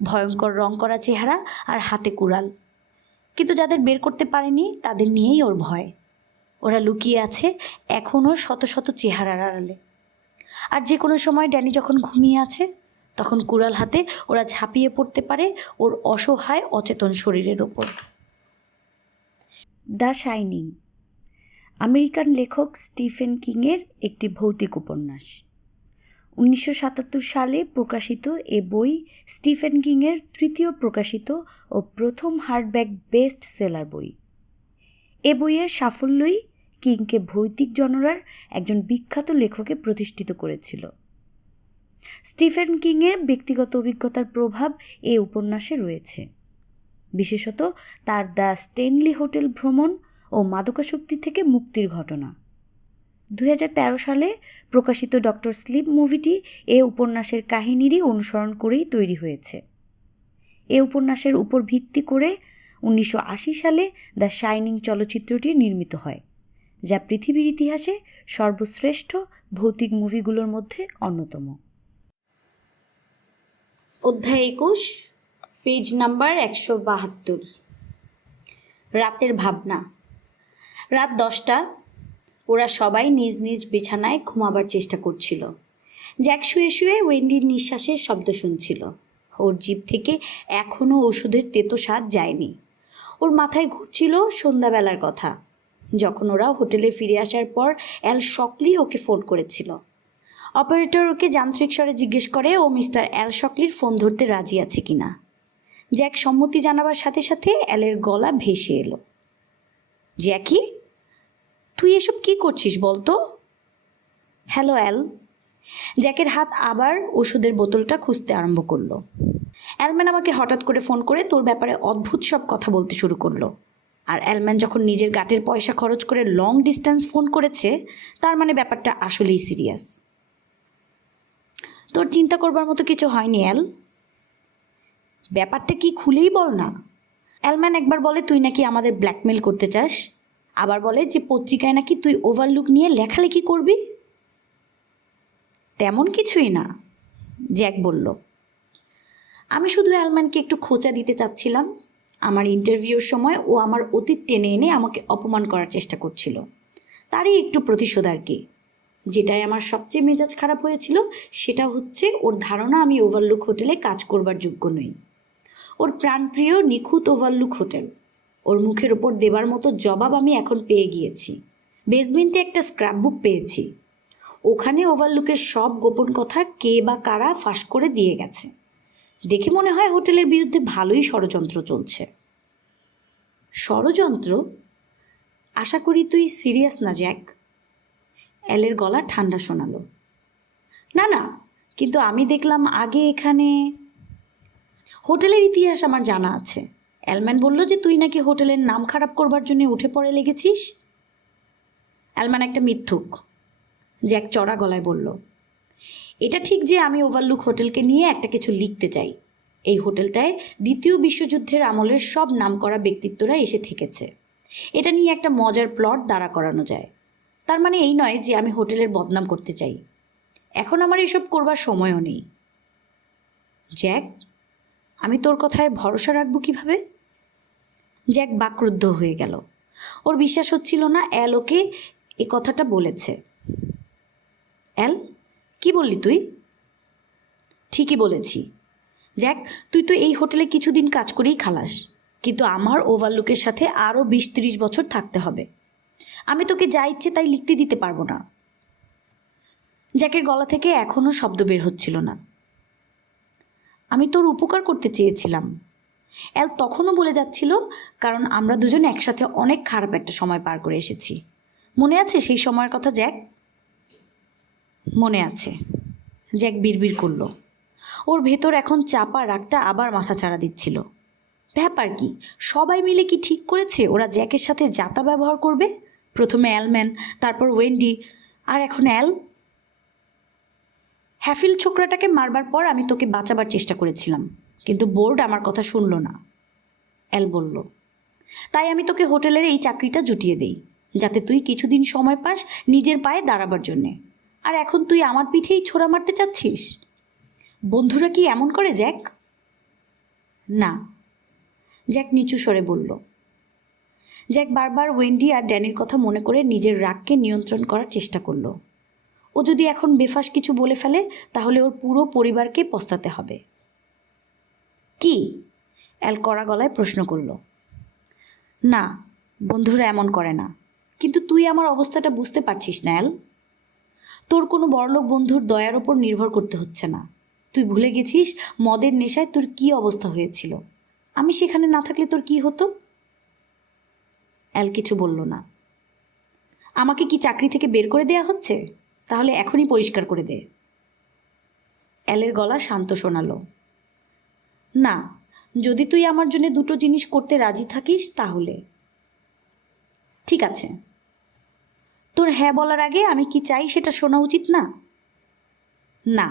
ভয়ঙ্কর রং করা চেহারা আর হাতে কুড়াল। কিন্তু যাদের বের করতে পারেনি তাদের নিয়েই ওর ভয়। ওরা লুকিয়ে আছে এখনও শত শত চেহারার আড়ালে। আর যে কোনো সময় ড্যানি যখন ঘুমিয়ে আছে তখন কুড়াল হাতে ওরা ঝাঁপিয়ে পড়তে পারে ওর অসহায় অচেতন শরীরের ওপর। দ্য শাইনিং আমেরিকান লেখক স্টিফেন কিংয়ের একটি ভৌতিক উপন্যাস। 1977 সালে প্রকাশিত এ বই স্টিফেন কিংয়ের তৃতীয় প্রকাশিত ও প্রথম হার্ডব্যাক বেস্ট সেলার বই। এ বইয়ের সাফল্যই কিংকে ভৌতিক জনরার একজন বিখ্যাত লেখকে প্রতিষ্ঠিত করেছিল। স্টিফেন কিংয়ের ব্যক্তিগত অভিজ্ঞতার প্রভাব এ উপন্যাসে রয়েছে, বিশেষত তার দ্য স্টেনলি হোটেল ভ্রমণ ও মাদকাসক্তি থেকে মুক্তির ঘটনা। 2013 সালে প্রকাশিত ডক্টর স্লিপ মুভিটি এ উপন্যাসের কাহিনীরই অনুসরণ করেই তৈরি হয়েছে। এ উপন্যাসের উপর ভিত্তি করে 1980 সালে দ্য শাইনিং চলচ্চিত্রটি নির্মিত হয়, যা পৃথিবীর ইতিহাসে সর্বশ্রেষ্ঠ ভৌতিক মুভিগুলোর মধ্যে অন্যতম। অধ্যায় 21, পেজ নাম্বার 172। রাতের ভাবনা। রাত 10টা। ওরা সবাই নিজ নিজ বিছানায় ঘুমাবার চেষ্টা করছিল। জ্যাক শুয়ে শুয়ে ওয়েন্ডির নিঃশ্বাসের শব্দ শুনছিল। ওর জিভ থেকে এখনও ওষুধের তেতো স্বাদ যায়নি। ওর মাথায় ঘুরছিল সন্ধ্যাবেলার কথা, যখন ওরা হোটেলে ফিরে আসার পর অ্যাল শকলি ওকে ফোন করেছিল। অপারেটর ওকে যান্ত্রিক স্বরে জিজ্ঞেস করে ও মিস্টার অ্যাল শকলির ফোন ধরতে রাজি আছে কিনা। জ্যাক সম্মতি জানাবার সাথে সাথে অ্যালের গলা ভেসে এলো। জ্যাকি, তুই এসব কি করছিস বলতো? হ্যালো অ্যাল। জ্যাকের হাত আবার ওষুধের বোতলটা খুঁজতে আরম্ভ করলো। অ্যালম্যান আমাকে হঠাৎ করে ফোন করে তোর ব্যাপারে অদ্ভুত সব কথা বলতে শুরু করলো। আর অ্যালম্যান যখন নিজের গাটের পয়সা খরচ করে লং ডিস্টেন্স ফোন করেছে, তার মানে ব্যাপারটা আসলেই সিরিয়াস। তোর চিন্তা করবার মতো কিছু হয়নি অ্যাল। ব্যাপারটা কি খুলেই বল না। অ্যালম্যান একবার বলে তুই নাকি আমাদের ব্ল্যাকমেল করতে চাস, আবার বলে যে পত্রিকায় নাকি তুই ওভারলুক নিয়ে লেখালেখি করবি। তেমন কিছুই না, জ্যাক বলল। আমি শুধু অ্যালম্যানকে একটু খোঁচা দিতে চাচ্ছিলাম। আমার ইন্টারভিউর সময় ও আমার অতীত টেনে এনে আমাকে অপমান করার চেষ্টা করছিল, তারই একটু প্রতিশোধ আর কি। যেটাই আমার সবচেয়ে মেজাজ খারাপ হয়েছিল সেটা হচ্ছে ওর ধারণা আমি ওভারলুক হোটেলে কাজ করবার যোগ্য নই। ওর প্রাণপ্রিয় নিখুঁত ওভারলুক হোটেল, ওর মুখের ওপর দেবার মতো জবাব আমি এখন পেয়ে গিয়েছি। বেসমেন্টে একটা স্ক্র্যাপবুক পেয়েছি, ওখানে ওভারলুকের সব গোপন কথা কে বা কারা ফাঁস করে দিয়ে গেছে। দেখে মনে হয় হোটেলের বিরুদ্ধে ভালোই ষড়যন্ত্র চলছে। ষড়যন্ত্র? আশা করি তুই সিরিয়াস না জ্যাক। অ্যালের গলা ঠান্ডা শোনালো। না না, কিন্তু আমি দেখলাম আগে এখানে। হোটেলের ইতিহাস আমার জানা আছে। অ্যালম্যান বলল যে তুই নাকি হোটেলের নাম খারাপ করবার জন্য উঠে পড়ে লেগেছিস। অ্যালম্যান একটা মিথ্যুক, জ্যাক চড়া গলায় বলল। এটা ঠিক যে আমি ওভারলুক হোটেলকে নিয়ে একটা কিছু লিখতে চাই। এই হোটেলটায় দ্বিতীয় বিশ্বযুদ্ধের আমলের সব নামকরা ব্যক্তিত্বরা এসে থেকেছে। এটা নিয়ে একটা মজার প্লট দাঁড়া করানো যায়। তার মানে এই নয় যে আমি হোটেলের বদনাম করতে চাই। এখন আমার এসব করবার সময়ও নেই। জ্যাক, আমি তোর কথায় ভরসা রাখবো কিভাবে? জ্যাক বাকরুদ্ধ হয়ে গেল। ওর বিশ্বাস হচ্ছিল না অ্যাল ওকে এ কথাটা বলেছে। অ্যাল, কি বললি তুই? ঠিকই বলেছি জ্যাক, তুই তো এই হোটেলে কিছুদিন কাজ করেই খালাস, কিন্তু আমার ওভারলুকের সাথে আরও 20-30 বছর থাকতে হবে। আমি তোকে যা ইচ্ছে তাই লিখতে দিতে পারবো না। জ্যাকের গলা থেকে এখনও শব্দ বের হচ্ছিল না। আমি তোর উপকার করতে চেয়েছিলাম। অ্যাল তখনও বলে যাচ্ছিল, কারণ আমরা দুজন একসাথে অনেক খারাপ একটা সময় পার করে এসেছি। মনে আছে সেই সময়ের কথা জ্যাক? মনে আছে, জ্যাক বিড়বিড় করল। ওর ভেতর এখন চাপা রাগটা আবার মাথাচাড়া দিচ্ছিল। ব্যাপার কি, সবাই মিলে কি ঠিক করেছে ওরা জ্যাকের সাথে যাতা ব্যবহার করবে? প্রথমে অ্যালম্যান, তারপর ওয়েন্ডি, আর এখন অ্যাল। হ্যাফিল ছোকরাটাকে মারবার পর আমি তোকে বাঁচাবার চেষ্টা করেছিলাম, কিন্তু বোর্ড আমার কথা শুনল না, অ্যাল বলল। তাই আমি তোকে হোটেলের এই চাকরিটা জুটিয়ে দেই, যাতে তুই কিছুদিন সময় পাস নিজের পায়ে দাঁড়াবার জন্যে। আর এখন তুই আমার পিঠেই ছোড়া মারতে চাচ্ছিস? বন্ধুরা কি এমন করে জ্যাক? না, জ্যাক নিচু স্বরে বলল। জ্যাক বারবার ওয়েন্ডি আর ড্যানির কথা মনে করে নিজের রাগকে নিয়ন্ত্রণ করার চেষ্টা করলো। ও যদি এখন বেফাস কিছু বলে ফেলে তাহলে ওর পুরো পরিবারকে পস্তাতে হবে। কি? অ্যাল কড়া গলায় প্রশ্ন করল। না, বন্ধুরা এমন করে না, কিন্তু তুই আমার অবস্থাটা বুঝতে পারছিস না অ্যাল। তোর কোনো বড়লোক বন্ধুর দয়ার ওপর নির্ভর করতে হচ্ছে না। তুই ভুলে গেছিস মদের নেশায় তোর কী অবস্থা হয়েছিল। আমি সেখানে না থাকলে তোর কি হতো? অ্যাল কিছু বলল না। আমাকে কি চাকরি থেকে বের করে দেয়া হচ্ছে? তাহলে এখনই পরিষ্কার করে দে। অ্যালের গলা শান্ত শোনালো। না, যদি তুই আমার জন্য দুটো জিনিস করতে রাজি থাকিস তাহলে। ঠিক আছে, তোর হ্যাঁ বলার আগে আমি কি চাই সেটা শোনা উচিত না? না,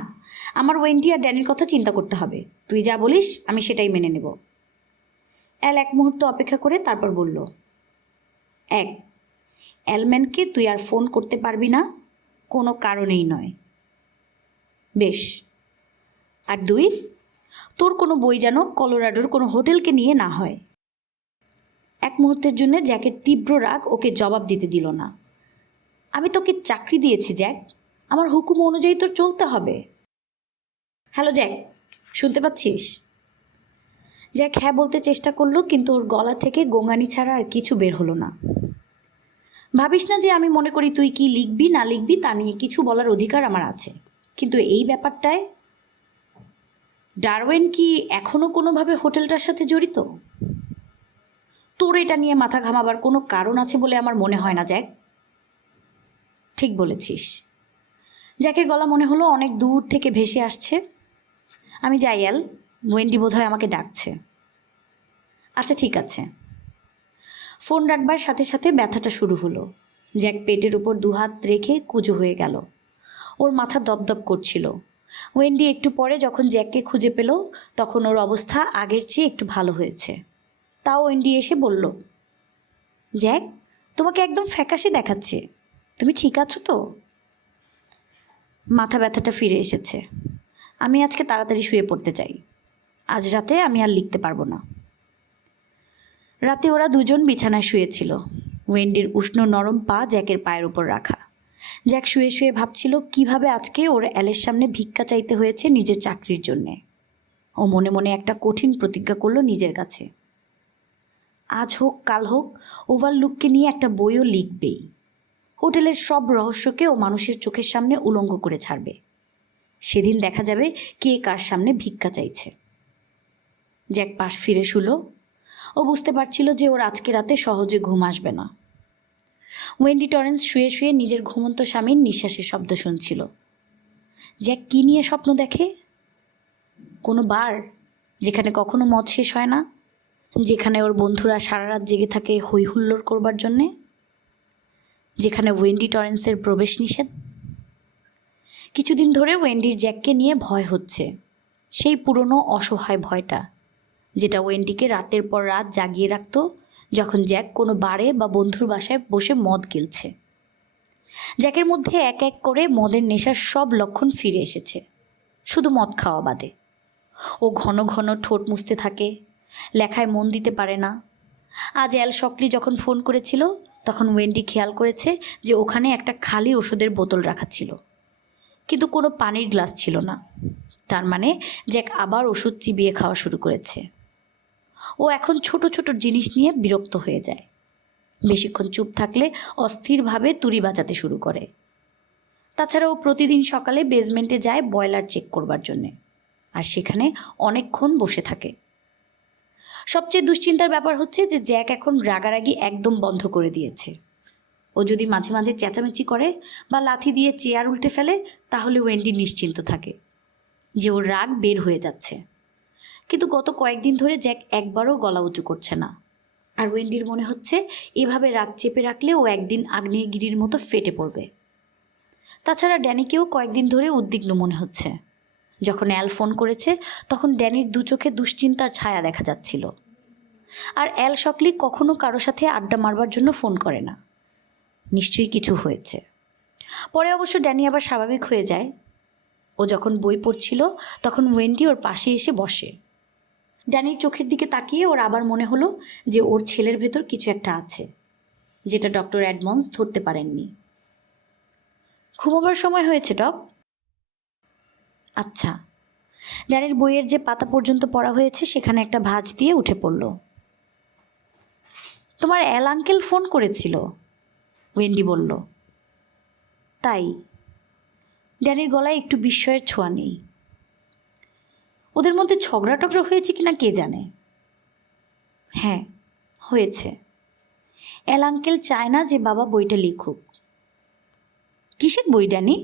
আমার ওয়েন্ডি আর ড্যানির কথা চিন্তা করতে হবে। তুই যা বলিস আমি সেটাই মেনে নেব। অ্যাল এক মুহূর্ত অপেক্ষা করে তারপর বলল, এক, অ্যালম্যানকে তুই আর ফোন করতে পারবি না, কোনো কারণেই নয়। বেশ। আর দুই, তোর কোনো বই যেন কলোরাডোর কোনো হোটেলকে নিয়ে না হয়। এক মুহূর্তের জন্য জ্যাকের তীব্র রাগ ওকে জবাব দিতে দিল না। আমি তোকে চাকরি দিয়েছি জ্যাক, আমার হুকুম অনুযায়ী তোর চলতে হবে। হ্যালো জ্যাক, শুনতে পাচ্ছিস? জ্যাক হ্যাঁ বলতে চেষ্টা করলো, কিন্তু ওর গলা থেকে গোঙানি ছাড়া আর কিছু বের হলো না। ভাবিস না যে আমি মনে করি তুই কি লিখবি না লিখবি তা নিয়ে কিছু বলার অধিকার আমার আছে, কিন্তু এই ব্যাপারটায় ডারওয়েন কি এখনও কোনোভাবে হোটেলটার সাথে জড়িত? তোর এটা নিয়ে মাথা ঘামাবার কোনো কারণ আছে বলে আমার মনে হয় না জ্যাক। ঠিক বলেছিস। জ্যাকের গলা মনে হলো অনেক দূর থেকে ভেসে আসছে। আমি যাই অ্যাল, ওয়েন্ডি বোধহয় আমাকে ডাকছে। আচ্ছা ঠিক আছে। ফোন রাখবার সাথে সাথে ব্যথাটা শুরু হলো। জ্যাক পেটের উপর দুহাত রেখে কুঁজো হয়ে গেল। ওর মাথা দপদপ করছিল। ওয়েন্ডি একটু পরে যখন জ্যাককে খুঁজে পেল তখন ওর অবস্থা আগের চেয়ে একটু ভালো হয়েছে। তাও ওয়েন্ডি এসে বলল, জ্যাক, তোমাকে একদম ফ্যাকাশে দেখাচ্ছে, তুমি ঠিক আছো তো? মাথা ব্যথাটা ফিরে এসেছে। আমি আজকে তাড়াতাড়ি শুয়ে পড়তে চাই। আজ রাতে আমি আর লিখতে পারবো না। রাতে ওরা দুজন বিছানায় শুয়েছিল। ওয়েন্ডির উষ্ণ নরম পা জ্যাকের পায়ের উপর রাখা। জ্যাক শুয়ে শুয়ে ভাবছিল কিভাবে আজকে ওর অ্যালের সামনে ভিক্ষা চাইতে হয়েছে নিজের চাকরির জন্যে। ও মনে মনে একটা কঠিন প্রতিজ্ঞা করলো নিজের কাছে, আজ হোক কাল হোক ওভারলুককে নিয়ে একটা বইও লিখবেই। হোটেলের সব রহস্যকে ও মানুষের চোখের সামনে উলঙ্গ করে ছাড়বে। সেদিন দেখা যাবে কে কার সামনে ভিক্ষা চাইছে। জ্যাক পাশ ফিরে শুলো। ও বুঝতে পারছিল যে ওর আজকে রাতে সহজে ঘুম আসবে না। ওয়েন্ডি টরেন্স শুয়ে শুয়ে নিজের ঘুমন্ত স্বামীর নিঃশ্বাসের শব্দ শুনছিল। জ্যাক কী নিয়ে স্বপ্ন দেখে? কোনো বার যেখানে কখনো মদ শেষ হয় না, যেখানে ওর বন্ধুরা সারা রাত জেগে থাকে হই হুল্লোড় করবার জন্যে, যেখানে ওয়েন্ডি টরেন্সের প্রবেশ নিষেধ। কিছুদিন ধরে ওয়েন্ডির জ্যাককে নিয়ে ভয় হচ্ছে, সেই পুরনো অসহায় ভয়টা যেটা ওয়েন্ডিকে রাতের পর রাত জাগিয়ে রাখত যখন জ্যাক কোনো বারে বা বন্ধুর বাসায় বসে মদ গিলছে। জ্যাকের মধ্যে এক এক করে মদের নেশার সব লক্ষণ ফিরে এসেছে, শুধু মদ খাওয়া বাদে। ও ঘন ঘন ঠোঁট মুছতে থাকে, লেখায় মন দিতে পারে না। আজ অ্যাল শকলি যখন ফোন করেছিল তখন ওয়েন্ডি খেয়াল করেছে যে ওখানে একটা খালি ওষুধের বোতল রাখা ছিল, কিন্তু কোনো পানির গ্লাস ছিল না। তার মানে জ্যাক আবার ওষুধ চিবিয়ে খাওয়া শুরু করেছে। ও এখন ছোট ছোট জিনিস নিয়ে বিরক্ত হয়ে যায়। বেশিক্ষণ চুপ থাকলে অস্থিরভাবে তুড়ি বাজাতে শুরু করে। তাছাড়া ও প্রতিদিন সকালে বেসমেন্টে যায় বয়লার চেক করবার জন্যে, আর সেখানে অনেকক্ষণ বসে থাকে। সবচেয়ে দুশ্চিন্তার ব্যাপার হচ্ছে যে জ্যাক এখন রাগারাগি একদম বন্ধ করে দিয়েছে। ও যদি মাঝে মাঝে চেঁচামেচি করে বা লাথি দিয়ে চেয়ার উল্টে ফেলে তাহলে ওয়েন্ডি নিশ্চিন্ত থাকে যে ওর রাগ বের হয়ে যাচ্ছে। কিন্তু গত কয়েকদিন ধরে জ্যাক একবারও গলা উঁচু করছে না, আর ওয়েন্ডির মনে হচ্ছে এভাবে রাগ চেপে রাখলে ও একদিন আগ্নেয়গিরির মতো ফেটে পড়বে। তাছাড়া ড্যানিকেও কয়েকদিন ধরে উদ্বিগ্ন মনে হচ্ছে। যখন অ্যাল ফোন করেছে তখন ড্যানির দু চোখে দুশ্চিন্তার ছায়া দেখা যাচ্ছিল। আর অ্যাল শকলি কখনো কারো সাথে আড্ডা মারবার জন্য ফোন করে না। নিশ্চয়ই কিছু হয়েছে। পরে অবশ্য ড্যানি আবার স্বাভাবিক হয়ে যায়। ও যখন বই পড়ছিল তখন ওয়েন্ডি ওর পাশে এসে বসে। ড্যানির চোখের দিকে তাকিয়ে ওর আবার মনে হলো যে ওর ছেলের ভেতর কিছু একটা আছে, যেটা ডক্টর এডমন্ডস ধরতে পারেননি। ঘুমোবার সময় হয়েছে ডক। আচ্ছা। ড্যানির বইয়ের যে পাতা পর্যন্ত পড়া হয়েছে সেখানে একটা ভাঁজ দিয়ে উঠে পড়ল। তোমার অ্যাল আঙ্কেল ফোন করেছিল, ওয়েন্ডি বলল। তাই? ড্যানির গলায় একটু বিস্ময়ের ছোঁয়া নেই। ওদের মধ্যে ঝগড়া টগড়া হয়েছে কিনা কে জানে। হ্যাঁ, হয়েছে। অ্যাল আঙ্কেল চায় না যে বাবা বইটা লিখুক। কিসের বই ড্যানি?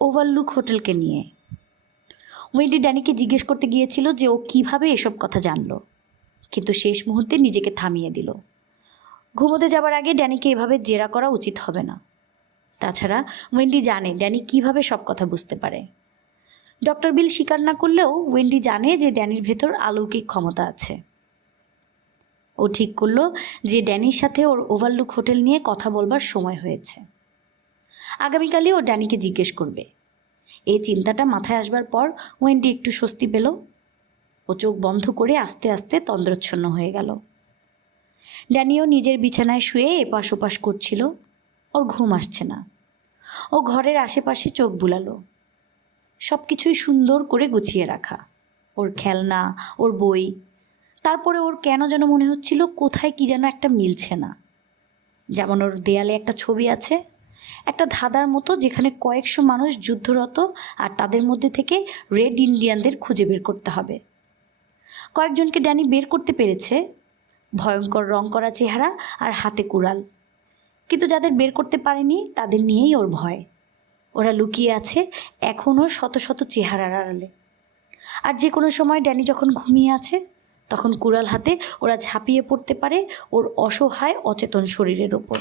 ওভারলুক হোটেলকে নিয়ে। ওয়েন্ডি ড্যানিকে জিজ্ঞেস করতে গিয়েছিল যে ও কিভাবে এসব কথা জানলো, কিন্তু শেষ মুহূর্তে নিজেকে থামিয়ে দিল। ঘুমোতে যাবার আগে ড্যানিকে এভাবে জেরা করা উচিত হবে না। তাছাড়া ওয়েন্ডি জানে ড্যানি কিভাবে সব কথা বুঝতে পারে। ডক্টর বিল স্বীকার না করলেও ওয়েন্ডি জানে যে ড্যানির ভেতর অলৌকিক ক্ষমতা আছে। ও ঠিক করলো যে ড্যানির সাথে ওর ওভারলুক হোটেল নিয়ে কথা বলবার সময় হয়েছে। আগামীকালই ও ড্যানিকে জিজ্ঞেস করবে। এই চিন্তাটা মাথায় আসবার পর ওয়েন্ডি একটু স্বস্তি পেল। ও চোখ বন্ধ করে আস্তে আস্তে তন্দ্রচ্ছন্ন হয়ে গেল। ড্যানিও নিজের বিছানায় শুয়ে এপাশ ওপাশ করছিল। ওর ঘুম আসছে না। ও ঘরের আশেপাশে চোখ বুলালো। সব কিছুই সুন্দর করে গুছিয়ে রাখা, ওর খেলনা, ওর বই। তারপরে ওর কেন যেন মনে হচ্ছিল কোথায় কি যেন একটা মিলছে না। যেমন ওর দেয়ালে একটা ছবি আছে, একটা ধাঁধার মতো, যেখানে কয়েকশো মানুষ যুদ্ধরত আর তাদের মধ্যে থেকে রেড ইন্ডিয়ানদের খুঁজে বের করতে হবে। কয়েকজনকে ড্যানি বের করতে পেরেছে, ভয়ঙ্কর রং করা চেহারা আর হাতে কুড়াল। কিন্তু যাদের বের করতে পারেনি তাদের নিয়েই ওর ভয়। ওরা লুকিয়ে আছে এখনও শত শত চেহারার আড়ালে। আর যে কোনো সময় ড্যানি যখন ঘুমিয়ে আছে তখন কুড়াল হাতে ওরা ঝাঁপিয়ে পড়তে পারে ওর অসহায় অচেতন শরীরের ওপর।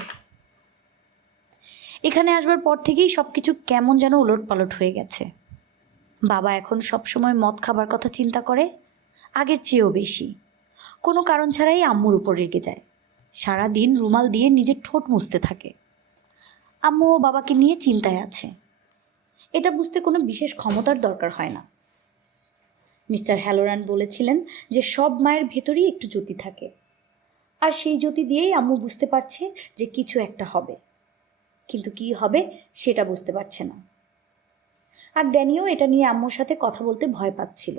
এখানে আসবার পর থেকেই সব কিছু কেমন যেন উলটপালট হয়ে গেছে। বাবা এখন সবসময় মদ খাবার কথা চিন্তা করে, আগের চেয়েও বেশি। কোনো কারণ ছাড়াই আম্মুর উপর রেগে যায়। সারা দিন রুমাল দিয়ে নিজের ঠোঁট মুছতে থাকে। আম্মু ও বাবাকে নিয়ে চিন্তায় আছে। এটা বুঝতে কোনো বিশেষ ক্ষমতার দরকার হয় না। মিস্টার হ্যালোরান বলেছিলেন যে সব মায়ের ভেতরেই একটু জ্যোতি থাকে, আর সেই জ্যোতি দিয়েই আম্মু বুঝতে পারছে যে কিছু একটা হবে, কিন্তু কি হবে সেটা বুঝতে পারছে না। আর ড্যানিও এটা নিয়ে আম্মুর সাথে কথা বলতে ভয় পাচ্ছিল।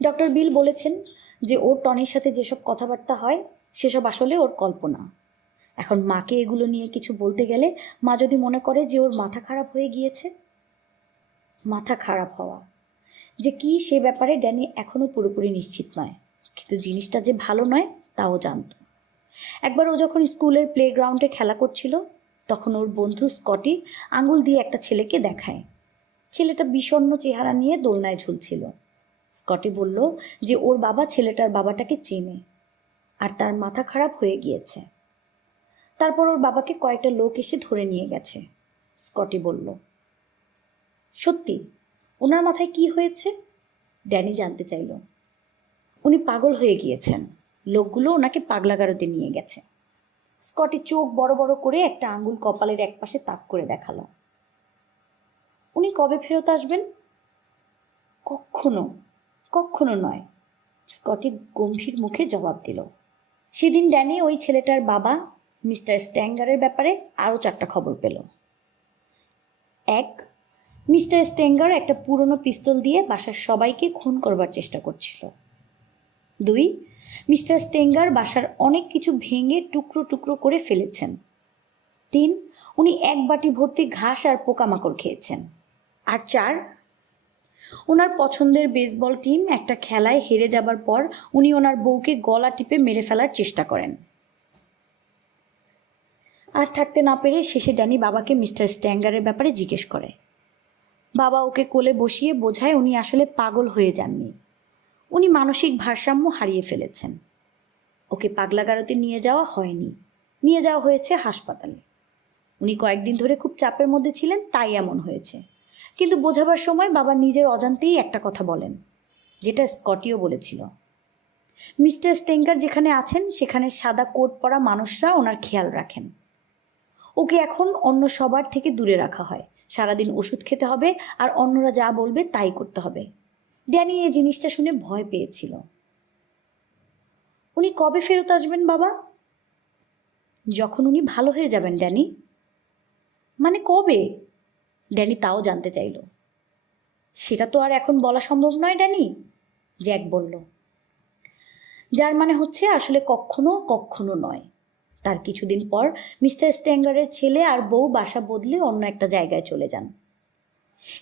ডক্টর বিল বলেছেন যে ওর টনির সাথে যেসব কথাবার্তা হয় সেসব আসলে ওর কল্পনা। এখন মাকে এগুলো নিয়ে কিছু বলতে গেলে মা যদি মনে করে যে ওর মাথা খারাপ হয়ে গিয়েছে। মাথা খারাপ হওয়া যে কি সে ব্যাপারে ড্যানি এখনও পুরোপুরি নিশ্চিত নয়, কিন্তু জিনিসটা যে ভালো নয় তাও জানত। একবার ও যখন স্কুলের প্লেগ্রাউন্ডে খেলা করছিল তখন ওর বন্ধু স্কটি আঙুল দিয়ে একটা ছেলেকে দেখায়। ছেলেটা বিষণ্ণ চেহারা নিয়ে দোলনায় ঝুলছিল। স্কটি বলল যে ওর বাবা ছেলেটার বাবাটাকে চেনে আর তার মাথা খারাপ হয়ে গিয়েছে। তারপর ওর বাবাকে কয়েকটা লোক এসে ধরে নিয়ে গেছে। স্কটি বলল, সত্যি ওনার মাথায় কি হয়েছে? ড্যানি জানতে চাইল। উনি পাগল হয়ে গিয়েছেন, লোকগুলো ওনাকে পাগলাগারোতে নিয়ে গেছে। স্কটি চোখ বড় বড় করে একটা আঙ্গুল কপালের একপাশে তাক করে দেখালো। উনি কবে ফেরত আসবেন? কখনো কখনো নয়, স্কটি গম্ভীর মুখে জবাব দিল। সেদিন ড্যানি ওই ছেলেটার বাবা মিস্টার স্ট্যাঙ্গারের ব্যাপারে আরও 4টা খবর পেল। 1, মিস্টার স্ট্যাঙ্গার একটা পুরনো পিস্তল দিয়ে বাসার সবাইকে খুন করবার চেষ্টা করছিল। 2, মিস্টার স্ট্যাঙ্গার বাসার অনেক কিছু ভেঙে টুকরো টুকরো করে ফেলেছেন। 3, উনি 1 বাটি ভর্তি ঘাস আর পোকামাকড় খেয়েছেন। আর 4, ওনার পছন্দের বেসবল টিম একটা খেলায় হেরে যাবার পর উনি ওনার বউকে গলা টিপে মেরে ফেলার চেষ্টা করেন। আর থাকতে না পেরে শেষে ড্যানি বাবাকে মিস্টার স্ট্যাঙ্গারের ব্যাপারে জিজ্ঞেস করে। বাবা ওকে কোলে বসিয়ে বোঝায় উনি আসলে পাগল হয়ে যাননি, উনি মানসিক ভারসাম্য হারিয়ে ফেলেছেন। ওকে পাগলাগারোতে নিয়ে যাওয়া হয়নি, নিয়ে যাওয়া হয়েছে হাসপাতালে। উনি কয়েকদিন ধরে খুব চাপের মধ্যে ছিলেন, তাই এমন হয়েছে। কিন্তু বোঝাবার সময় বাবা নিজের অজান্তেই একটা কথা বলেন, যেটা স্কটিও বলেছিল। মিস্টার স্টেঙ্গার যেখানে আছেন সেখানে সাদা কোট পরা মানুষরা ওনার খেয়াল রাখেন। ওকে এখন অন্য সবার থেকে দূরে রাখা হয়। সারাদিন ওষুধ খেতে হবে আর অন্যরা যা বলবে তাই করতে হবে। ড্যানি এই জিনিসটা শুনে ভয় পেয়েছিল। উনি কবে ফেরত আসবেন বাবা? যখন উনি ভালো হয়ে যাবেন ড্যানি। মানে কবে? ড্যানি তাও জানতে চাইল। সেটা তো আর এখন বলা সম্ভব নয় ড্যানি, জ্যাক বলল। যার মানে হচ্ছে আসলে কখনো কখনো নয়। তার কিছুদিন পর মিস্টার স্ট্যাঙ্গারের ছেলে আর বউ বাসা বদলে অন্য একটা জায়গায় চলে যান।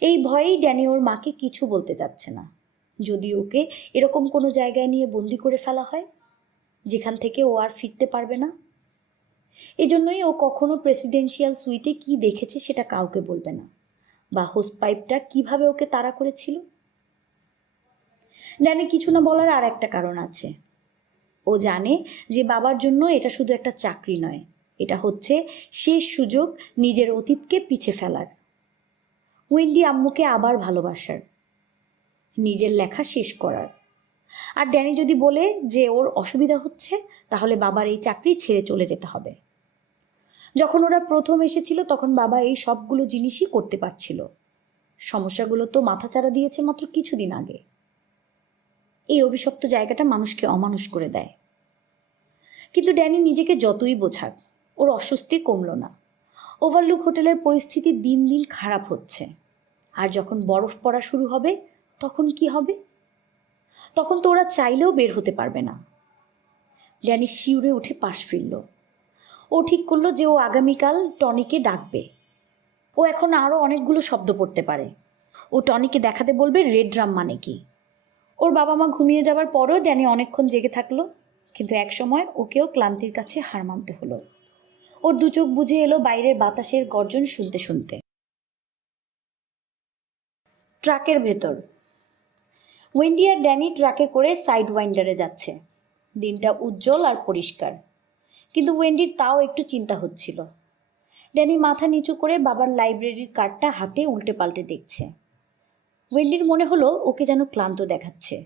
এই ভয়েই ড্যানি ওর মাকে কিছু বলতে চাচ্ছে না, যদি ওকে এরকম কোনো জায়গায় নিয়ে বন্দি করে ফেলা হয় যেখান থেকে ও আর ফিরতে পারবে না। এজন্যই ও কখনো প্রেসিডেন্সিয়াল সুইটে কি দেখেছে সেটা কাউকে বলবে না, বা হোস পাইপটা কীভাবে ওকে তাড়া করেছিল। ড্যানি কিছু না বলার আর একটা কারণ আছে। ও জানে যে বাবার জন্য এটা শুধু একটা চাকরি নয়, এটা হচ্ছে শেষ সুযোগ নিজের অতীতকে পিছে ফেলার, ওয়েন্ডি আম্মুকে আবার ভালোবাসার, নিজের লেখা শেষ করার। আর ড্যানি যদি বলে যে ওর অসুবিধা হচ্ছে, তাহলে বাবার এই চাকরি ছেড়ে চলে যেতে হবে। যখন ওরা প্রথম এসেছিল তখন বাবা এই সবগুলো জিনিসই করতে পারছিল। সমস্যাগুলো তো মাথাচাড়া দিয়েছে মাত্র কিছুদিন আগে। এই অভিশপ্ত জায়গাটা মানুষকে অমানুষ করে দেয়। কিন্তু ড্যানি নিজেকে যতই বোঝাক, ওর অস্বস্তি কমল না। ওভারলুক হোটেলের পরিস্থিতি দিন দিন খারাপ হচ্ছে। আর যখন বরফ পড়া শুরু হবে তখন কি হবে? তখন তো ওরা চাইলেও বের হতে পারবে না। ড্যানি শিউরে উঠে পাশ ফিরল। ও ঠিক করলো যে ও আগামীকাল টনিকে ডাকবে। ও এখন আরও অনেকগুলো শব্দ পড়তে পারে। ও টনিকে দেখাতে বলবে রেড ড্রাম মানে কি। ওর বাবা মা ঘুমিয়ে যাবার পরও ড্যানি অনেকক্ষণ জেগে থাকলো, কিন্তু একসময় ওকেও ক্লান্তির কাছে হার মানতে হলো। ওর দু চোখ বুজে এলো বাইরের বাতাসের গর্জন শুনতে শুনতে। ট্রাকের ভেতর ওয়েন্ডি আর ড্যানি ট্রাকে করে সাইড ওয়াইন্ডারে যাচ্ছে। দিনটা উজ্জ্বল আর পরিষ্কার, কিন্তু ওয়েন্ডির তাও একটু চিন্তা হচ্ছিল। ড্যানি মাথা নিচু করে বাবার লাইব্রেরির কার্ডটা হাতে উল্টে পাল্টে দেখছে। ওয়েন্ডির মনে হলো ওকে যেন ক্লান্ত দেখাচ্ছে,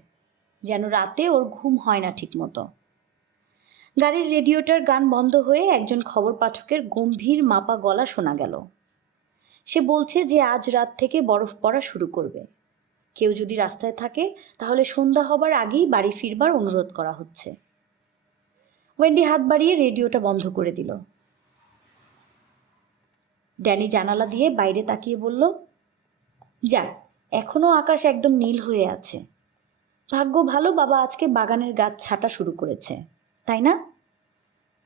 যেন রাতে ওর ঘুম হয় না ঠিক মতো। গাড়ির রেডিওটার গান বন্ধ হয়ে একজন খবর পাঠকের গম্ভীর মাপা গলা শোনা গেল। সে বলছে যে আজ রাত থেকে বরফ পড়া শুরু করবে। কেউ যদি রাস্তায় থাকে তাহলে সন্ধ্যা হবার আগেই বাড়ি ফিরবার অনুরোধ করা হচ্ছে। ওয়েন্ডি হাত বাড়িয়ে রেডিওটা বন্ধ করে দিল। ড্যানি জানালা দিয়ে বাইরে তাকিয়ে বলল, যাক, এখনও আকাশ একদম নীল হয়ে আছে। ভাগ্য ভালো বাবা আজকে বাগানের গাছ ছাঁটা শুরু করেছে, তাই না?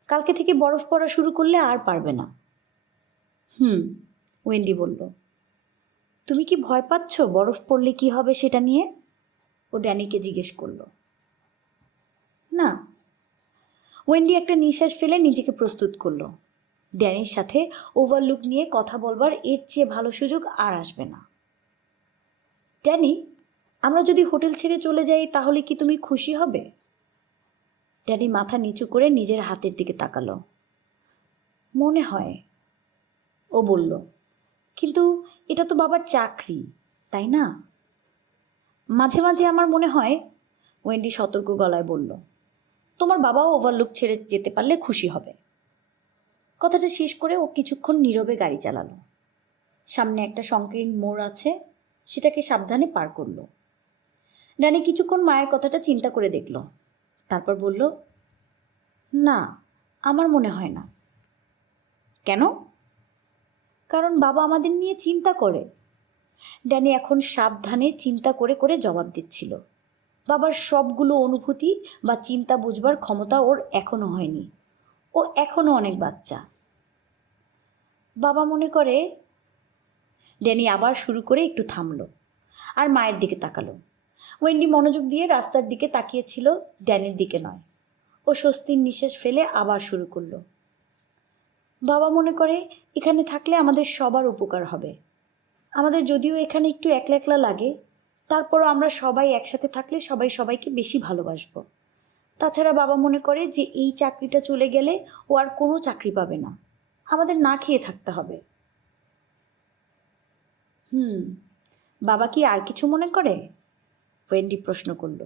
কালকে থেকে বরফ পড়া শুরু করলে আর পারবে না। ওয়েন্ডি বলল। তুমি কি ভয় পাচ্ছ বরফ পড়লে কি হবে সেটা নিয়ে? ও ড্যানিকে জিজ্ঞেস করল। না। ওয়েন্ডি একটা নিঃশ্বাস ফেলে নিজেকে প্রস্তুত করলো। ড্যানির সাথে ওভারলুক নিয়ে কথা বলবার এর চেয়ে ভালো সুযোগ আর আসবে না। ড্যানি, আমরা যদি হোটেল ছেড়ে চলে যাই তাহলে কি তুমি খুশি হবে? ড্যানি মাথা নিচু করে নিজের হাতের দিকে তাকালো। মনে হয়, ও বলল, কিন্তু এটা তো বাবার চাকরি, তাই না? মাঝে মাঝে আমার মনে হয়, ওয়েন্ডি সতর্ক গলায় বলল, তোমার বাবাও ওভারলুক ছেড়ে যেতে পারলে খুশি হবে। কথাটা শেষ করে ও কিছুক্ষণ নীরবে গাড়ি চালালো। সামনে একটা সংকীর্ণ মোড় আছে, সেটাকে সাবধানে পার করলো। ড্যানি কিছুক্ষণ মায়ের কথাটা চিন্তা করে দেখল, তারপর বলল, না, আমার মনে হয় না। কেন? কারণ বাবা আমাদের নিয়ে চিন্তা করে। ড্যানি এখন সাবধানে চিন্তা করে করে জবাব দিচ্ছিল। বাবার সবগুলো অনুভূতি বা চিন্তা বুঝবার ক্ষমতা ওর এখনও হয়নি। ও এখনও অনেক বাচ্চা। বাবা মনে করে। ড্যানি আবার শুরু করে একটু থামলো আর মায়ের দিকে তাকালো। ওয়েন্ডি মনোযোগ দিয়ে রাস্তার দিকে তাকিয়েছিল, ড্যানির দিকে নয়। ও স্বস্তির নিঃশ্বাস ফেলে আবার শুরু করলো। বাবা মনে করে এখানে থাকলে আমাদের সবার উপকার হবে। আমাদের যদিও এখানে একটু একলা একলা লাগে, তারপরও আমরা সবাই একসাথে থাকলে সবাই সবাইকে বেশি ভালোবাসবো। তাছাড়া বাবা মনে করে যে এই চাকরিটা চলে গেলে ও আর কোনো চাকরি পাবে না, আমাদের না খেয়ে থাকতে হবে। বাবা কি আর কিছু মনে করে? ওয়েন্ডি প্রশ্ন করল।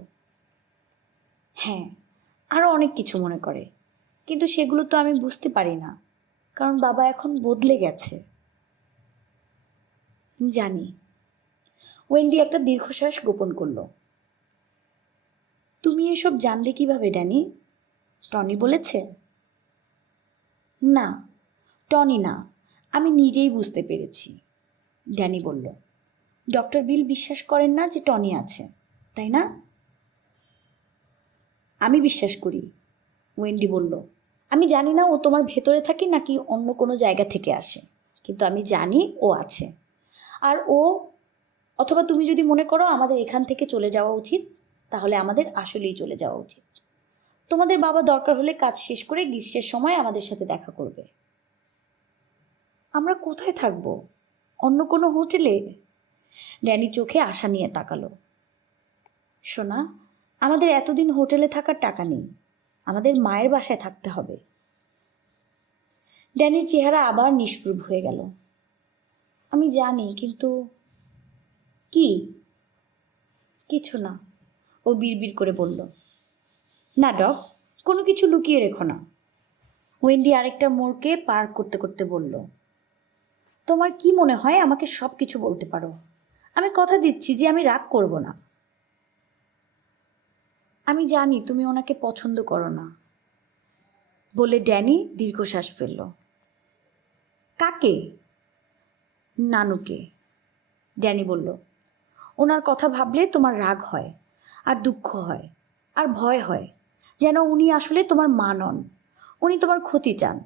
হ্যাঁ, আরও অনেক কিছু মনে করে, কিন্তু সেগুলো তো আমি বুঝতে পারি না, কারণ বাবা এখন বদলে গেছে। জানি। ওয়েন্ডি একটা দীর্ঘশ্বাস গোপন করলো। তুমি এসব জানলে কিভাবে ড্যানি? টনি বলেছে? না, টনি না, আমি নিজেই বুঝতে পেরেছি, ড্যানি বলল। ডক্টর বিল বিশ্বাস করেন না যে টনি আছে, তাই না? আমি বিশ্বাস করি, ওয়েন্ডি বলল। আমি জানি না ও তোমার ভেতরে থাকে নাকি অন্য কোনো জায়গা থেকে আসে, কিন্তু আমি জানি ও আছে। আর ও, অথবা তুমি যদি মনে করো আমাদের এখান থেকে চলে যাওয়া উচিত, তাহলে আমাদের আসলেই চলে যাওয়া উচিত। তোমাদের বাবা দরকার হলে কাজ শেষ করে গ্রীষ্মের সময় আমাদের সাথে দেখা করবে। আমরা কোথায় থাকবো? অন্য কোনো হোটেলে? ড্যানি চোখে আশা নিয়ে তাকালো। সোনা, আমাদের এতদিন হোটেলে থাকার টাকা নেই, আমাদের মায়ের বাসায় থাকতে হবে। ড্যানির চেহারা আবার নিষ্প্রভ হয়ে গেল। আমি জানি, কিন্তু কি? কিছু না, ও বিড়বিড় করে বলল। না ডক, কোনো কিছু লুকিয়ে রেখো না। ওয়েন্ডি আরেকটা মোড়কে পার করতে করতে বলল, তোমার কি মনে হয় আমাকে সব কিছু বলতে পারো? আমি কথা দিচ্ছি যে আমি রাগ করব না। আমি জানি তুমি ওনাকে পছন্দ করো না, বলে ড্যানি দীর্ঘশ্বাস ফেলল। কাকে? নানুকে, ড্যানি বলল। ওনার কথা ভাবলে তোমার রাগ হয়, আর দুঃখ হয়, আর ভয় হয়, যেন উনি আসলে তোমার মা নন, উনি তোমার ক্ষতি চান।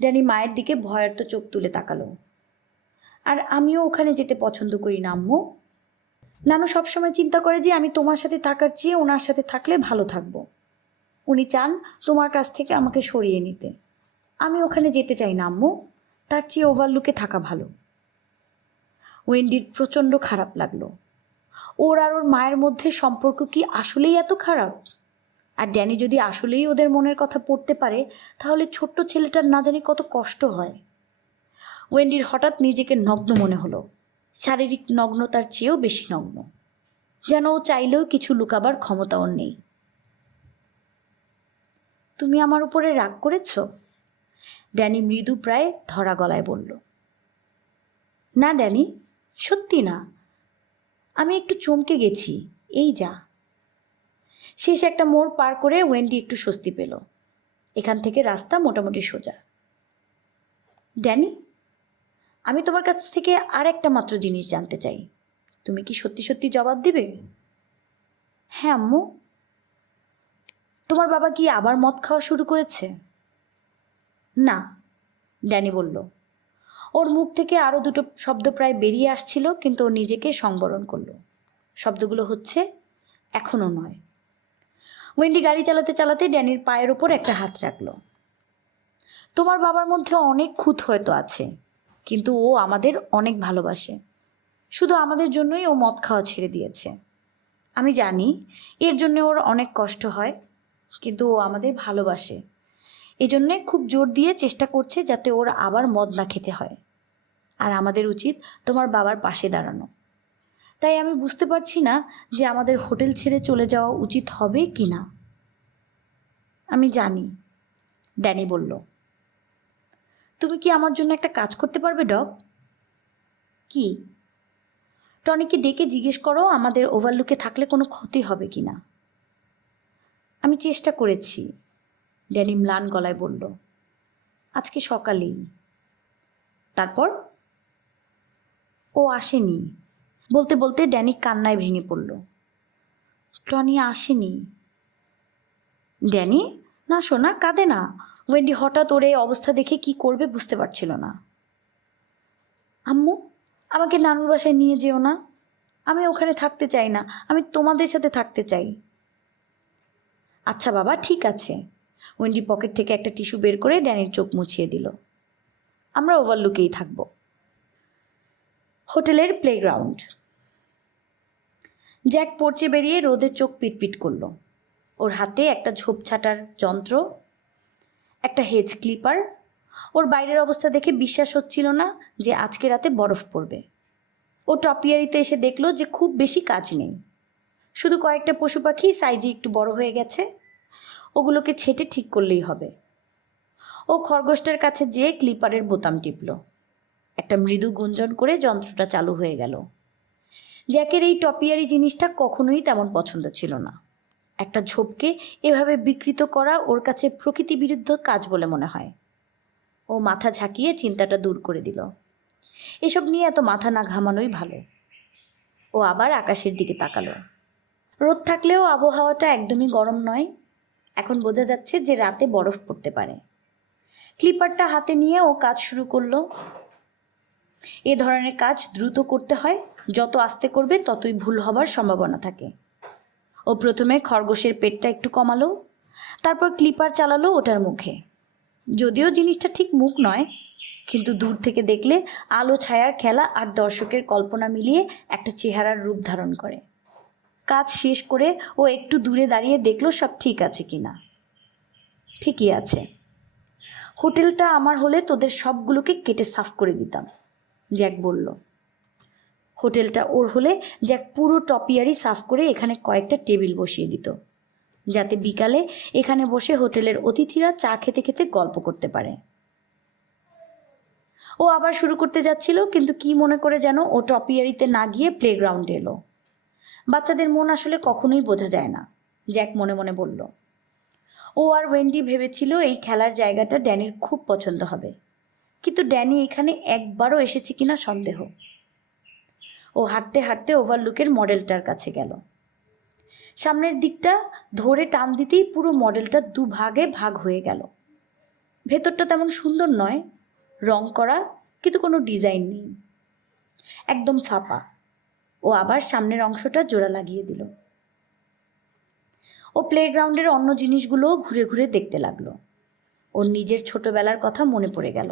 ড্যানি মায়ের দিকে ভয়ার্ত চোখ তুলে তাকালো। আর আমিও ওখানে যেতে পছন্দ করি না আম্মু। নানু সবসময় চিন্তা করে যে আমি তোমার সাথে থাকার চেয়ে ওনার সাথে থাকলে ভালো থাকবো। উনি চান তোমার কাছ থেকে আমাকে সরিয়ে নিতে। আমি ওখানে যেতে চাই না আম্মু, তার চেয়ে ওভারলুকে থাকা ভালো। ওয়েন্ডির প্রচণ্ড খারাপ লাগলো। ওর আর ওর মায়ের মধ্যে সম্পর্ক কি আসলেই এত খারাপ? আর ড্যানি যদি আসলেই ওদের মনের কথা পড়তে পারে, তাহলে ছোট্ট ছেলেটার না জানি কত কষ্ট হয়। ওয়েন্ডির হঠাৎ নিজেকে নগ্ন মনে হলো, শারীরিক নগ্নতার চেয়েও বেশি নগ্ন, যেন ও চাইলেও কিছু লুকাবার ক্ষমতা ওর নেই। তুমি আমার উপরে রাগ করেছ? ড্যানি মৃদু প্রায় ধরা গলায় বলল। না ড্যানি, সত্যি না, আমি একটু চমকে গেছি, এই যা। শেষ একটা মোড় পার করে ওয়েন্ডি একটু স্বস্তি পেল। এখান থেকে রাস্তা মোটামুটি সোজা। ড্যানি, আমি তোমার কাছ থেকে আর একটা মাত্র জিনিস জানতে চাই, তুমি কি সত্যি সত্যি জবাব দিবে? হ্যাঁ আম্মু। তোমার বাবা কি আবার মদ খাওয়া শুরু করেছে? না, ড্যানি বলল। ওর মুখ থেকে আরও দুটো শব্দ প্রায় বেরিয়ে আসছিল, কিন্তু ও নিজেকে সংবরণ করলো। শব্দগুলো হচ্ছে, এখনও নয়। ওয়েন্ডি গাড়ি চালাতে চালাতে ড্যানির পায়ের ওপর একটা হাত রাখলো। তোমার বাবার মধ্যে অনেক খুঁত হয়তো আছে, কিন্তু ও আমাদের অনেক ভালোবাসে। শুধু আমাদের জন্যই ও মদ খাওয়া ছেড়ে দিয়েছে। আমি জানি এর জন্য ওর অনেক কষ্ট হয়, কিন্তু ও আমাদের ভালোবাসে। এজন্যে খুব জোর দিয়ে চেষ্টা করছে যাতে ওর আবার মদ না খেতে হয়। আর আমাদের উচিত তোমার বাবার পাশে দাঁড়ানো। তাই আমি বুঝতে পারছি না যে আমাদের হোটেল ছেড়ে চলে যাওয়া উচিত হবে কি না। আমি জানি, ড্যানি বলল। তুমি কি আমার জন্য একটা কাজ করতে পারবে ডগ? কি? টনিকে ডেকে জিজ্ঞেস করো আমাদের ওভারলুকে থাকলে কোনো ক্ষতি হবে কি না। আমি চেষ্টা করেছি, ড্যানি ম্লান গলায় বলল। আজকে সকালেই। তারপর? ও আসেনি। বলতে বলতে ড্যানি কান্নায় ভেঙে পড়ল। টনি আসেনি। ড্যানি, না শোনা, কাঁদে না। ওয়েন্ডি হঠাৎ ওর এই অবস্থা দেখে কি করবে বুঝতে পারছিল না। আম্মু, আমাকে নানুর বাসায় নিয়ে যেও না। আমি ওখানে থাকতে চাই না, আমি তোমাদের সাথে থাকতে চাই। আচ্ছা বাবা, ঠিক আছে। ওয়েন্ডি পকেট থেকে একটা টিস্যু বের করে ড্যানির চোখ মুছিয়ে দিল। আমরা ওভারলুকেই থাকব। হোটেলের প্লেগ্রাউন্ড। জ্যাক পড়ছে বেরিয়ে রোদে চোখ পিটপিট করলো। ওর হাতে একটা ঝোপঝাঁটার যন্ত্র, একটা হেজ ক্লিপার। ওর বাইরের অবস্থা দেখে বিশ্বাস হচ্ছিল না যে আজকে রাতে বরফ পড়বে। ও টপিয়ারিতে এসে দেখলো যে খুব বেশি কাজ নেই, শুধু কয়েকটা পশু পাখি সাইজে একটু বড় হয়ে গেছে, ওগুলোকে ছেঁটে ঠিক করলেই হবে। ও খরগোশটার কাছে যেয়ে ক্লিপারের বোতাম টিপল। একটা মৃদু গুঞ্জন করে যন্ত্রটা চালু হয়ে গেল। জ্যাকের এই টপিয়ারি জিনিসটা কখনোই তেমন পছন্দ ছিল না। একটা ঝোপকে এভাবে বিকৃত করা ওর কাছে প্রকৃতি বিরুদ্ধ কাজ বলে মনে হয়। ও মাথা ঝাঁকিয়ে চিন্তাটা দূর করে দিল। এসব নিয়ে এত মাথা না ঘামানোই ভালো। ও আবার আকাশের দিকে তাকালো। রোদ থাকলেও আবহাওয়াটা একদমই গরম নয়। এখন বোঝা যাচ্ছে যে রাতে বরফ পড়তে পারে। ক্লিপারটা হাতে নিয়ে ও কাজ শুরু করলো। এ ধরনের কাজ দ্রুত করতে হয়, যত আস্তে করবে ততই ভুল হবার সম্ভাবনা থাকে। ও প্রথমে খরগোশের পেটটা একটু কমালো, তারপর ক্লিপার চালালো ওটার মুখে। যদিও জিনিসটা ঠিক মুখ নয়, কিন্তু দূর থেকে দেখলে আলো ছায়ার খেলা আর দর্শকের কল্পনা মিলিয়ে একটা চেহারার রূপ ধারণ করে। কাজ শেষ করে ও একটু দূরে দাঁড়িয়ে দেখলো সব ঠিক আছে কিনা। ঠিকই আছে। হোটেলটা আমার হলে তোদের সবগুলোকে কেটে সাফ করে দিতাম, জ্যাক বলল। হোটেলটা ওর হলে জ্যাক পুরো টপিয়ারি সাফ করে এখানে কয়েকটা টেবিল বসিয়ে দিত, যাতে বিকালে এখানে বসে হোটেলের অতিথিরা চা খেতে খেতে গল্প করতে পারে। ও আবার শুরু করতে যাচ্ছিল, কিন্তু কি মনে করে যেন ও টপিয়ারিতে না গিয়ে প্লেগ্রাউন্ডে এলো। বাচ্চাদের মন আসলে কখনোই বোঝা যায় না, জ্যাক মনে মনে বলল। ও আর ওয়েন্ডি ভেবেছিল এই খেলার জায়গাটা ড্যানির খুব পছন্দ হবে, কিন্তু ড্যানি এখানে একবারও এসেছে কিনা সন্দেহ। ও হাঁটতে হাঁটতে ওভারলুকের মডেলটার কাছে গেল। সামনের দিকটা ধরে টান দিতেই পুরো মডেলটা দুভাগে ভাগ হয়ে গেল। ভেতরটা তেমন সুন্দর নয়, রং করা, কিন্তু কোনো ডিজাইন নেই, একদম ফাঁপা। ও আবার সামনের অংশটা জোড়া লাগিয়ে দিল। ও প্লেগ্রাউন্ডের অন্য জিনিসগুলোও ঘুরে ঘুরে দেখতে লাগলো। ওর নিজের ছোটবেলার কথা মনে পড়ে গেল,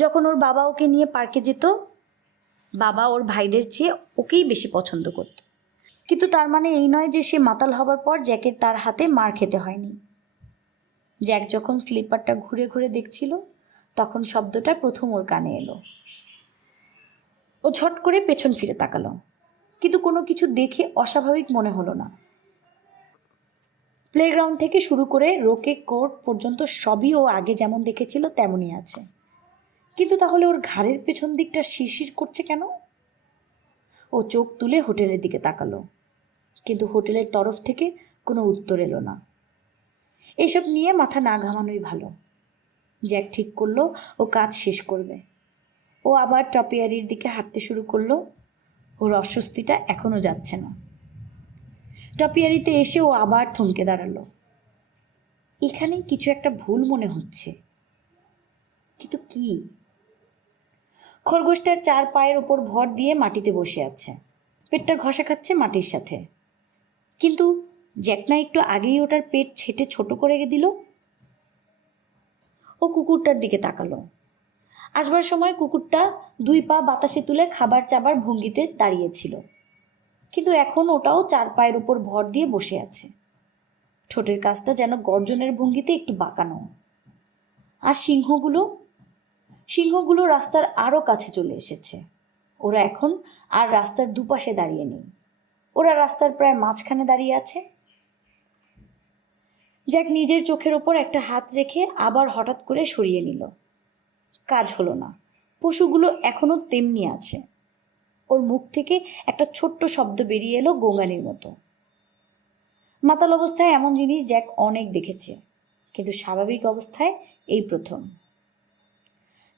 যখন ওর বাবা ওকে নিয়ে পার্কে যেত। বাবা ওর ভাইদের চেয়ে ওকেই বেশি পছন্দ করত, কিন্তু তার মানে এই নয় যে সে মাতাল হবার পর জ্যাকের তার হাতে মার খেতে হয়নি। জ্যাক যখন স্লিপারটা ঘুরে ঘুরে দেখছিল, তখন শব্দটা প্রথম ওর কানে এলো। ও ঝট করে পেছন ফিরে তাকালো, কিন্তু কোনো কিছু দেখে অস্বাভাবিক মনে হলো না। প্লেগ্রাউন্ড থেকে শুরু করে রোকে কোর্ট পর্যন্ত সবই ও আগে যেমন দেখেছিল তেমনই আছে, কিন্তু তাহলে ওর ঘাড়ের পেছন দিকটা শিরশির করছে কেন? ও চোখ তুলে হোটেলের দিকে তাকালো, কিন্তু হোটেলের তরফ থেকে কোনো উত্তর এলো না। এসব নিয়ে মাথা না ঘামানোই ভালো। জ্যাক ঠিক করলো ও কাজ শেষ করবে। ও আবার টপিয়ারির দিকে হাঁটতে শুরু করলো। ওর অস্বস্তিটা এখনও যাচ্ছে না। টপিয়ারিতে এসে ও আবার থমকে দাঁড়ালো। এখানেই কিছু একটা ভুল মনে হচ্ছে, কিন্তু কি? খরগোশটার 4 পায়ের ওপর ভর দিয়ে মাটিতে বসে আছে, পেটটা ঘষা খাচ্ছে মাটির সাথে। কিন্তু জ্যাক না একটু আগেই ওটার পেট ছেঁটে ছোট করে দিল। ও কুকুরটার দিকে তাকালো। আসবার সময় কুকুরটা 2 পা বাতাসে তুলে খাবার চাবার ভঙ্গিতে দাঁড়িয়েছিল, কিন্তু এখন ওটাও 4 পায়ের উপর ভর দিয়ে বসে আছে। ঠোঁটের কাজটা যেন গর্জনের ভঙ্গিতে একটু বাঁকানো। আর সিংহগুলো রাস্তার আরও কাছে চলে এসেছে। ওরা এখন আর রাস্তার দুপাশে দাঁড়িয়ে নেই, ওরা রাস্তার প্রায় মাঝখানে দাঁড়িয়ে আছে। জ্যাক নিজের চোখের ওপর একটা হাত রেখে আবার হঠাৎ করে সরিয়ে নিল। কাজ হলো না, পশুগুলো এখনও তেমনি আছে। ওর মুখ থেকে একটা ছোট্ট শব্দ বেরিয়ে এলো গোঙানির মতো। মাতাল অবস্থায় এমন জিনিস জ্যাক অনেক দেখেছে, কিন্তু স্বাভাবিক অবস্থায় এই প্রথম।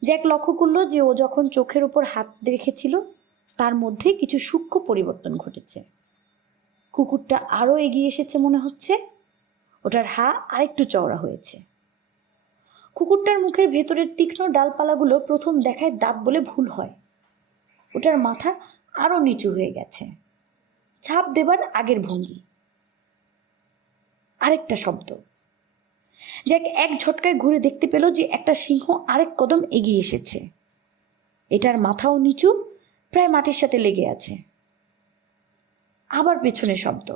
জ্যাক লক্ষ্য করলো যে ও যখন চোখের ওপর হাত রেখেছিল তার মধ্যে কিছু সূক্ষ্ম পরিবর্তন ঘটেছে। কুকুরটা আরও এগিয়ে এসেছে মনে হচ্ছে, ওটার হা আরেকটু চওড়া হয়েছে। কুকুরটার মুখের ভেতরের তীক্ষ্ণ ডালপালাগুলো প্রথম দেখায় দাঁত বলে ভুল হয়। ওটার মাথা আরও নিচু হয়ে গেছে, ঝাঁপ দেবার আগের ভঙ্গি। আরেকটা শব্দ। জ্যাক এক ঝটকায় ঘুরে দেখতে পেল যে একটা সিংহ আরেক কদম এগিয়ে এসেছে। এটার মাথাও নিচু, প্রায় মাটির সাথে লেগে আছে। আবার পেছনে শব্দ।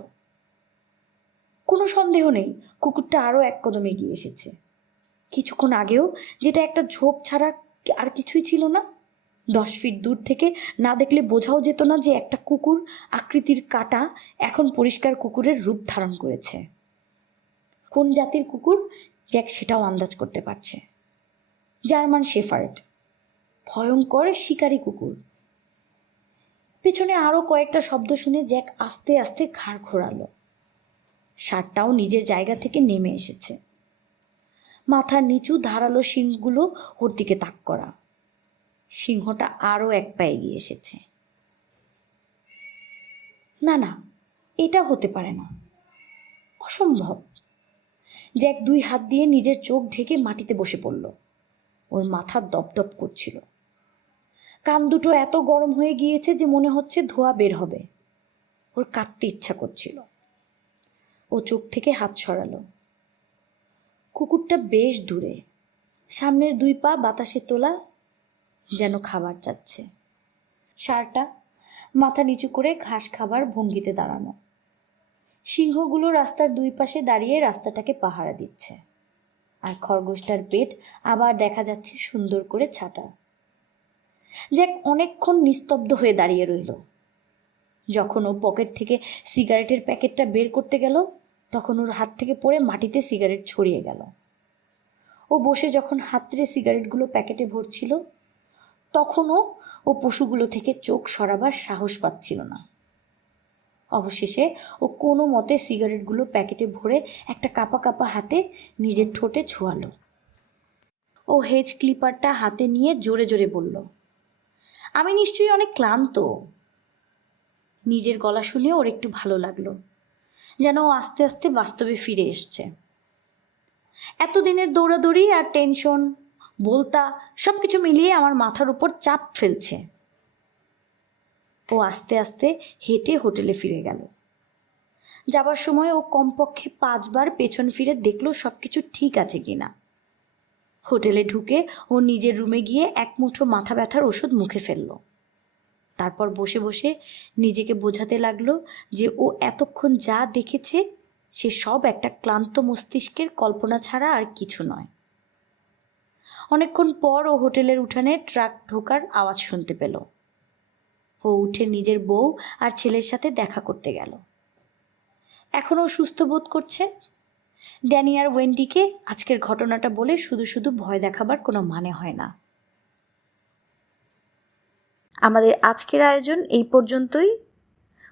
কোনো সন্দেহ নেই, কুকুরটা আরও এক কদম এগিয়ে এসেছে। কিছুক্ষণ আগেও যেটা একটা ঝোপ ছাড়া আর কিছুই ছিল না। 10 ফিট দূর থেকে না দেখলে বোঝাও যেত না যে একটা কুকুর আকৃতির কাটা এখন পরিষ্কার কুকুরের রূপ ধারণ করেছে। কোন জাতির কুকুর জ্যাক সেটাও আন্দাজ করতে পারছে। জার্মান শেফার্ড, ভয়ঙ্কর শিকারী কুকুর। পেছনে আরও কয়েকটা শব্দ শুনে জ্যাক আস্তে আস্তে ঘাড় ঘোরালো। ষাঁড়টাও নিজের জায়গা থেকে নেমে এসেছে। মাথার নিচু ধারালো শিংগুলো ওর দিকে তাক করা। সিংহটা আরও এক পা এগিয়ে এসেছে। না না, এটা হতে পারে না, অসম্ভব। জ্যাক 2 হাত দিয়ে নিজের চোখ ঢেকে মাটিতে বসে পড়ল। ওর মাথা দপদপ করছিল। কান দুটো এত গরম হয়ে গিয়েছে যে মনে হচ্ছে ধোঁয়া বের হবে। ওর কাঁদতে ইচ্ছা করছিল। ও চোখ থেকে হাত সরালো। কুকুরটা বেশ দূরে, সামনের 2 পা বাতাসে তোলা, যেন খাবার চাচ্ছে। ষাঁড়টা মাথা নিচু করে ঘাস খাবার ভঙ্গিতে দাঁড়ানো। সিংহগুলো রাস্তার 2 পাশে দাঁড়িয়ে রাস্তাটাকে পাহারা দিচ্ছে। আর খরগোশটার পেট আবার দেখা যাচ্ছে সুন্দর করে ছাটা। জ্যাক অনেকক্ষণ নিস্তব্ধ হয়ে দাঁড়িয়ে রইল। যখন ও পকেট থেকে সিগারেটের প্যাকেটটা বের করতে গেল, তখন ওর হাত থেকে পড়ে মাটিতে সিগারেট ছড়িয়ে গেল। ও বসে যখন হাতড়ে সিগারেটগুলো প্যাকেটে ভরছিল, তখনও ও পশুগুলো থেকে চোখ সরাবার সাহস পাচ্ছিল না। অবশেষে ও কোনো মতে সিগারেটগুলো প্যাকেটে ভরে একটা কাপা কাপা হাতে নিজের ঠোঁটে ছোঁয়ালো। ও হেজ ক্লিপারটা হাতে নিয়ে জোরে জোরে বলল, আমি নিশ্চয়ই অনেক ক্লান্ত। নিজের গলা শুনে ওর একটু ভালো লাগলো, যেন ও আস্তে আস্তে বাস্তবে ফিরে এসছে। এতদিনের দৌড়াদৌড়ি আর টেনশন, বলতা, সব কিছু মিলিয়ে আমার মাথার উপর চাপ ফেলছে। ও আস্তে আস্তে হেঁটে হোটেলে ফিরে গেল। যাবার সময় ও কমপক্ষে 5 বার পেছন ফিরে দেখলো সব কিছু ঠিক আছে কিনা। হোটেলে ঢুকে ও নিজের রুমে গিয়ে 1 মুঠো মাথা ব্যথার ওষুধ মুখে ফেলল। তারপর বসে বসে নিজেকে বোঝাতে লাগলো যে ও এতক্ষণ যা দেখেছে সে সব একটা ক্লান্ত মস্তিষ্কের কল্পনা ছাড়া আর কিছু নয়। অনেকক্ষণ পর ও হোটেলের উঠানে ট্রাক ঢোকার আওয়াজ শুনতে পেল। ও উঠে নিজের বউ আর ছেলের সাথে দেখা করতে গেল। এখনও সুস্থ বোধ করছে। ড্যানি আর ওয়েন্ডিকে আজকের ঘটনাটা বলে শুধু শুধু ভয় দেখাবার কোনো মানে হয় না। আমাদের আজকের আয়োজন এই পর্যন্তই।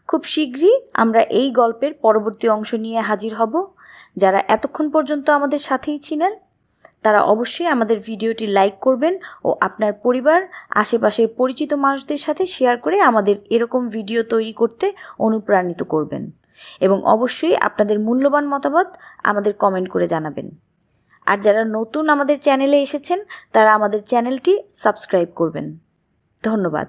খুব শীঘ্রই আমরা এই গল্পের পরবর্তী অংশ নিয়ে হাজির হব। যারা এতক্ষণ পর্যন্ত আমাদের সাথেই ছিলেন তারা অবশ্যই আমাদের ভিডিওটি লাইক করবেন ও আপনার পরিবার, আশেপাশের পরিচিত মানুষদের সাথে শেয়ার করে আমাদের এরকম ভিডিও তৈরি করতে অনুপ্রাণিত করবেন। এবং অবশ্যই আপনাদের মূল্যবান মতামত আমাদের কমেন্ট করে জানাবেন। আর যারা নতুন আমাদের চ্যানেলে এসেছেন তারা আমাদের চ্যানেলটি সাবস্ক্রাইব করবেন। ধন্যবাদ।